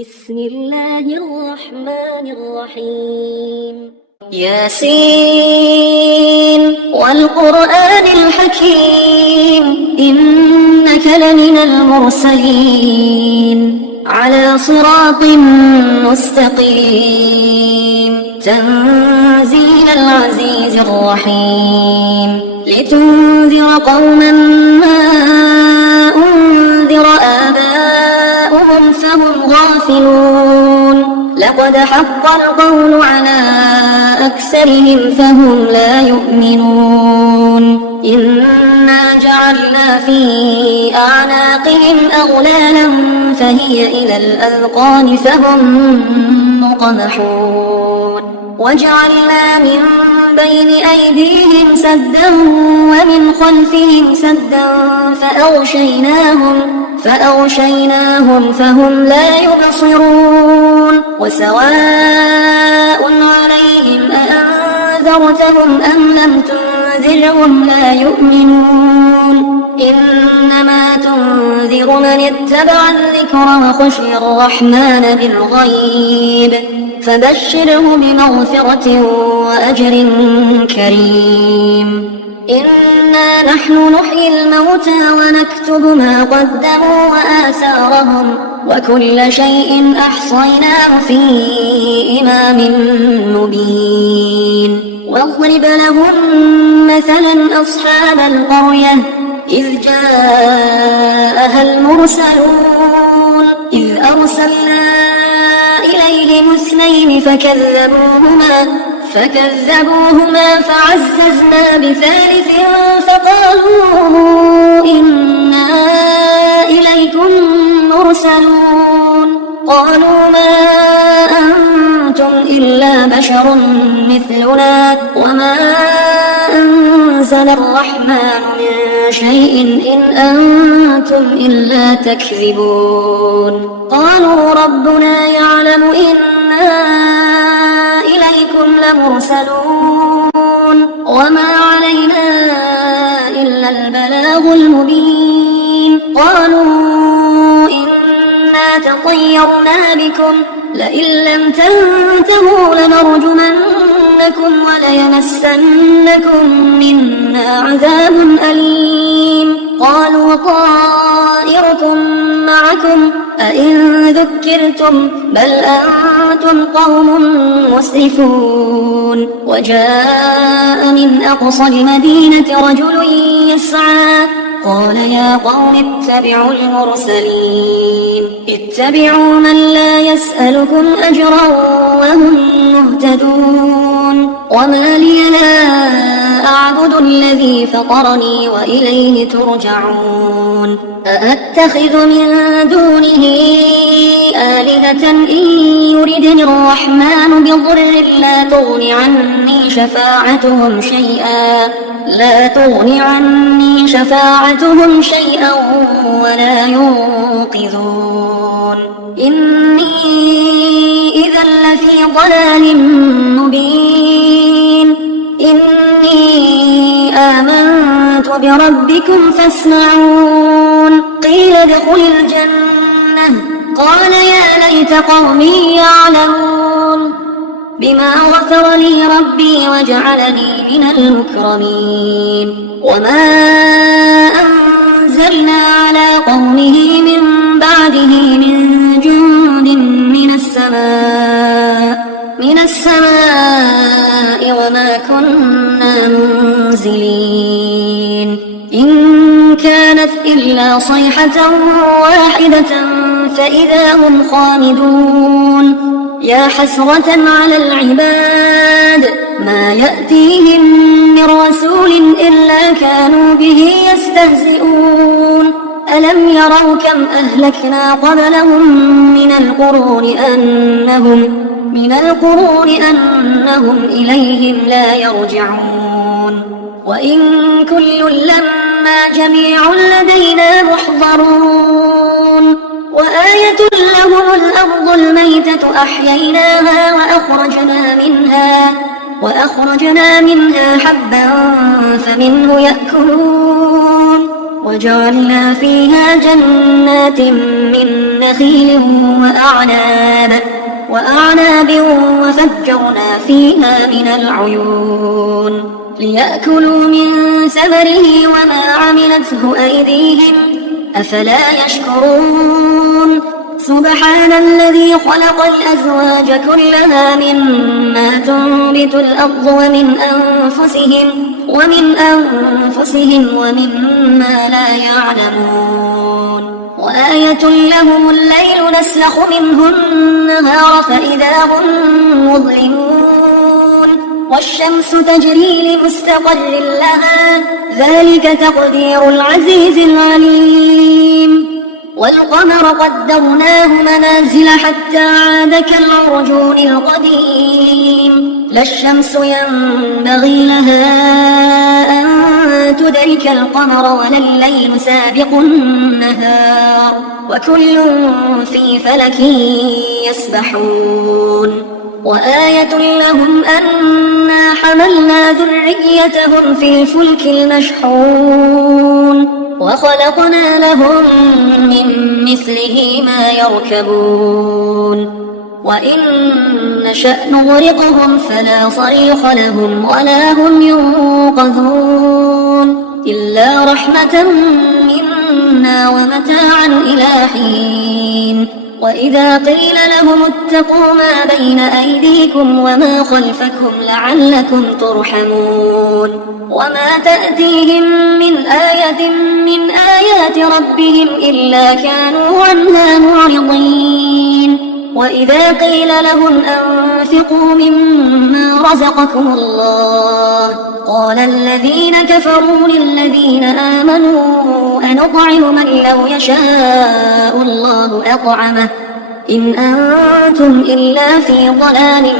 بسم الله الرحمن الرحيم ياسين والقرآن الحكيم إنك لمن المرسلين على صراط مستقيم تنزيل العزيز الرحيم لتنذر قوما ما أنذر آباؤهم فهم غافلون لقد حق القول على أكثرهم فهم لا يؤمنون إنا جعلنا في أعناقهم أغلالا فهي إلى الأذقان فهم مقمحون وجعلنا من بين أيديهم سدا ومن خلفهم سدا فأغشيناهم فهم لا يبصرون وسواء عليهم أأنذرتهم أم لم تنذرهم لا يؤمنون إنما تنذر من اتبع الذكر وخشي الرحمن بالغيب فبشره بمغفرة وأجر كريم إنا نحن نحيي الموتى ونكتب ما قدموا وآثارهم وكل شيء أحصيناه في إمام مبين واضرب لهم مثلا أصحاب القرية إذ جاءها المرسلون إذ أرسلنا إليهم اثنين فكذبوهما فعززنا بثالث فقالوا إنا إليكم مرسلون قالوا ما أنتم إلا بشر مثلنا وما أنزل الرحمن من شيء إن أنتم إلا تكذبون قالوا ربنا يعلم إنا إليكم لمرسلون وما علينا إلا البلاغ المبين قالوا إنا تطيرنا بكم لئن لم تنتهوا لنرجمنكم وليمسنكم منا عذاب أليم قالوا طائركم معكم أئن ذكرتم بل أنتم قوم مسرفون وجاء من أقصى المدينة رجل يسعى قال يا قوم اتبعوا المرسلين اتبعوا من لا يسألكم أجرا وهم مهتدون وما لي لا أعبد الذي فطرني وإليه ترجعون أأتخذ من دونه آلهة إن يردني الرحمن بضر لا تغن عني شفاعتهم شيئا ولا ينقذون إني إذا لفي ضلال مبين إني آمنت بربكم فاسمعون قيل ادخل الجنة قال يا ليت قومي يعلمون بما غفر لي ربي وجعلني من المكرمين وما أنزلنا على قومه من بعده من جند من السماء وما كنا منزلين إن كانت إلا صيحة واحدة فإذا هم خامدون يا حسرة على العباد ما يأتيهم من رسول إلا كانوا به يستهزئون ألم يروا كم أهلكنا قبلهم من القرون أنهم إليهم لا يرجعون وإن كل لما جميع لدينا محضرون وآية لهم الأرض الميتة أحييناها وأخرجنا منها حبا فمنه يأكلون وجعلنا فيها جنات من نخيل وأعناب وفجرنا فيها من العيون ليأكلوا من ثمره وما عملته أيديهم أفلا يشكرون سبحان الذي خلق الأزواج كلها مما تنبت الأرض ومن أنفسهم ومما لا يعلمون وآية لهم الليل نسلخ منه النهار فإذا هم مظلمون والشمس تجري لمستقر لها ذلك تقدير العزيز العليم والقمر قدرناه منازل حتى عاد كالعرجون القديم لا الشمس ينبغي لها أن تدرك القمر ولا الليل سابق النهار وكل في فلك يسبحون وآية لهم أنا حملنا ذريتهم في الفلك المشحون وخلقنا لهم من مثله ما يركبون وإن نشأ نغرقهم فلا صريخ لهم ولا هم ينقذون إلا رحمة منا ومتاعا إلى حين وإذا قيل لهم اتقوا ما بين أيديكم وما خلفكم لعلكم ترحمون وما تأتيهم من آية من آيات ربهم إلا كانوا عنها معرضين وإذا قيل لهم أنفقوا مما رزقكم الله قال الذين كفروا للذين آمنوا أنطعم من لو يشاء الله أطعمه إن أنتم إلا في ضلال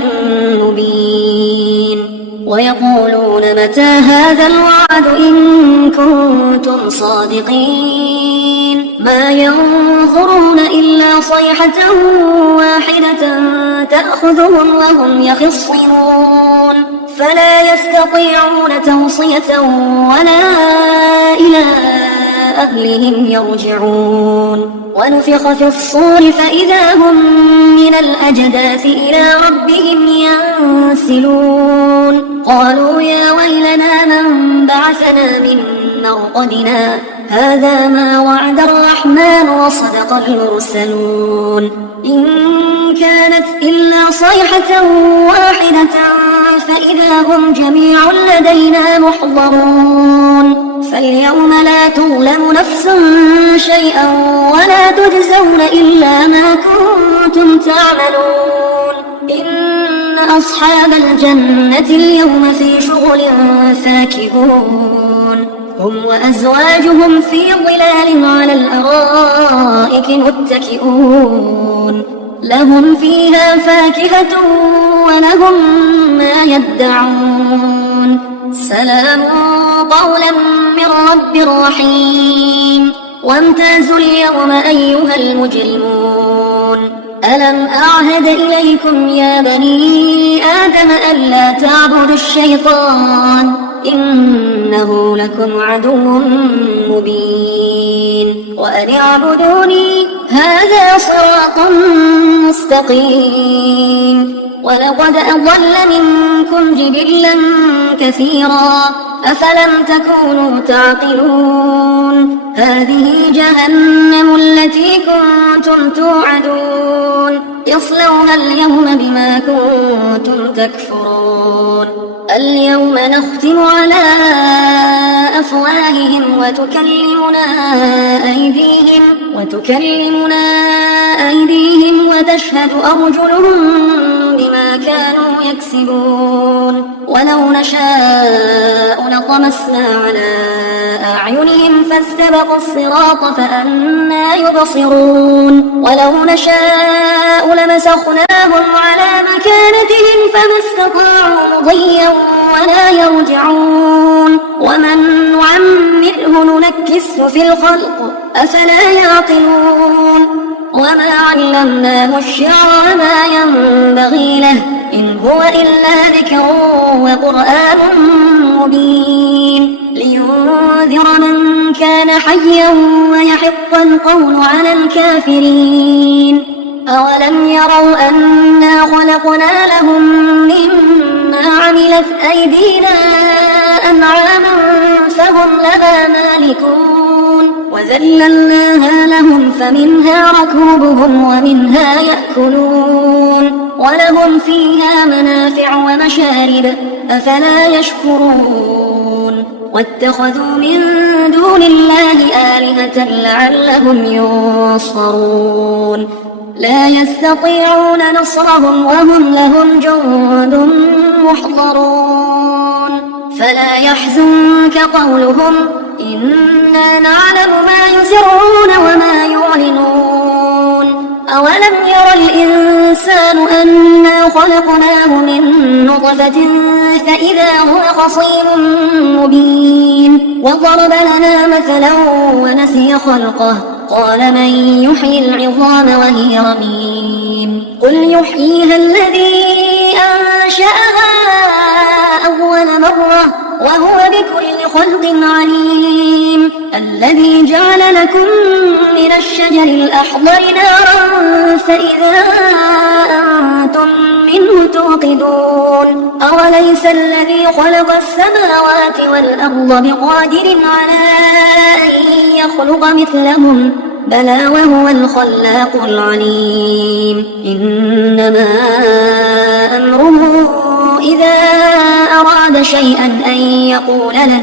مبين ويقولون متى هذا الوعد إن كنتم صادقين ما ينظرون إلا صيحة واحدة تأخذهم وهم يخصمون فلا يستطيعون توصية ولا إلى أهلهم يرجعون ونفخ في الصور فإذا هم من الأجداث إلى ربهم ينسلون قالوا يا ويلنا من بعثنا من مرقدنا هذا ما وعد الرحمن وصدق المرسلون إن كانت إلا صيحة واحدة فإذا هم جميع لدينا محضرون فاليوم لا تظلم نفس شيئا ولا تجزون إلا ما كنتم تعملون إن أصحاب الجنة اليوم في شغل فاكهون هم وأزواجهم في ظلال على الأرائك متكئون لهم فيها فاكهة ولهم ما يدعون سلام قولا من رب رحيم وامتازوا اليوم أيها المجرمون ألم أعهد إليكم يا بني آدم ألا تعبدوا الشيطان إنه لكم عدو مبين وأن اعبدوني هذا صراط مستقيم ولقد أضل منكم جبلا كثيرا أفلم تكونوا تعقلون هذه جهنم التي كنتم توعدون اصلوها اليوم بما كنتم تكفرون اليوم نختم على أفواههم وتكلمنا أيديهم وتشهد أرجلهم بما كانوا يكسبون ولو نشاء لطمسنا على أعينهم فاستبقوا الصراط فأنى يبصرون ولو نشاء لمسخناهم على مكانتهم فما استطاعوا مضيا ولا يرجعون ومن نعمره ننكسه في الخلق أفلا يعقلون وما علمناه الشعر وما ينبغي له إن هو إلا ذكر وقرآن مبين لينذر من كان حيا ويحق القول على الكافرين. أولم يروا أنا خلقنا لهم مما عملت أيدينا أنعاما فهم لها مالكون وذللناها لهم فمنها ركوبهم ومنها يأكلون ولهم فيها منافع ومشارب أفلا يشكرون. واتخذوا من دون الله آلهة لعلهم ينصرون لا يستطيعون نصرهم وهم لهم جند محضرون. فلا يحزنك قولهم إنا نعلم ما يسرون وما يعلنون. أولم ير الإنسان أنا خلقناه من نطفة فإذا هو خصيم مبين وضرب لنا مثلا ونسي خلقه قال من يحيي العظام وهي رميم قل يحييها الذي أنشأها أول مرة وهو بكل خلق عليم. الذي جعل لكم من الشجر الأخضر نارا فإذا أنتم منه توقدون. أوليس الذي خلق السماوات والأرض بقادر على أن يخلق مثلهم بلى وهو الخلاق العليم. إنما أمره إذا أراد شيئا أن يقول له